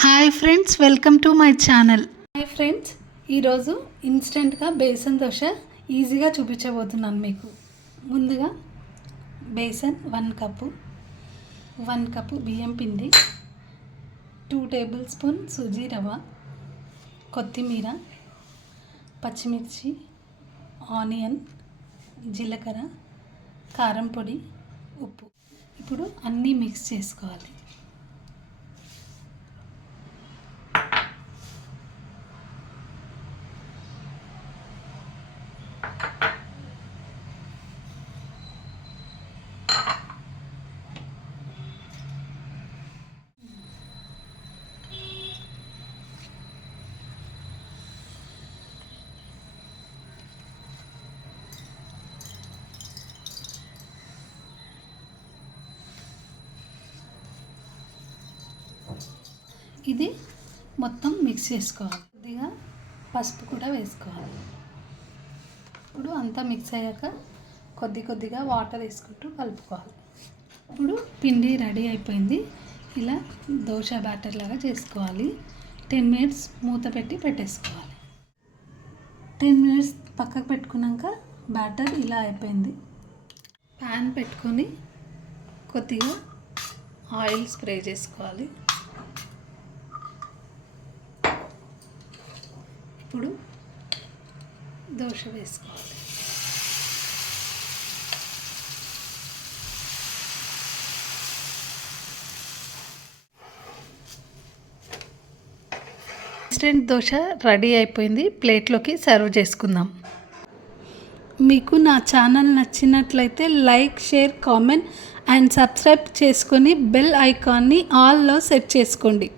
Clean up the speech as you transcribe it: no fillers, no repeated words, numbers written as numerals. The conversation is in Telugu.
Hi friends, welcome to my channel. Hi friends, ఈరోజు ఇన్స్టెంట్గా బేసన్ దోశ ఈజీగా చూపించబోతున్నాను మీకు. ముందుగా బేసన్ 1 కప్పు బియ్యం పిండి, 2 టేబుల్ స్పూన్ సూజీ రవ్వ, కొత్తిమీర, పచ్చిమిర్చి, ఆనియన్, జీలకర్ర, కారం పొడి, ఉప్పు. ఇప్పుడు అన్నీ మిక్స్ చేసుకోవాలి. ఇది మొత్తం మిక్స్ చేసుకోవాలి. కొద్దిగా పసుపు కూడా వేసుకోవాలి. ఇప్పుడు అంతా మిక్స్ అయ్యాక కొద్దిగా వాటర్ వేసుకుంటూ కలుపుకోవాలి. ఇప్పుడు పిండి రెడీ అయిపోయింది. ఇలా దోశ బ్యాటర్ లాగా చేసుకోవాలి. 10 మినిట్స్ మూత పెట్టి పెట్టేసుకోవాలి. 10 మినిట్స్ పక్కకు పెట్టుకున్నాక బ్యాటర్ ఇలా అయిపోయింది. ప్యాన్ పెట్టుకొని కొద్దిగా ఆయిల్ స్ప్రే చేసుకోవాలి. ఇప్పుడు దోశ వేసుకోవాలి. ఇన్స్టెంట్ దోశ రెడీ అయిపోయింది. ప్లేట్లోకి సర్వ్ చేసుకుందాం. మీకు నా ఛానల్ నచ్చినట్లయితే like, share, comment and subscribe చేసుకొని బెల్ ఐకాన్ని ఆల్లో సెట్ చేసుకోండి.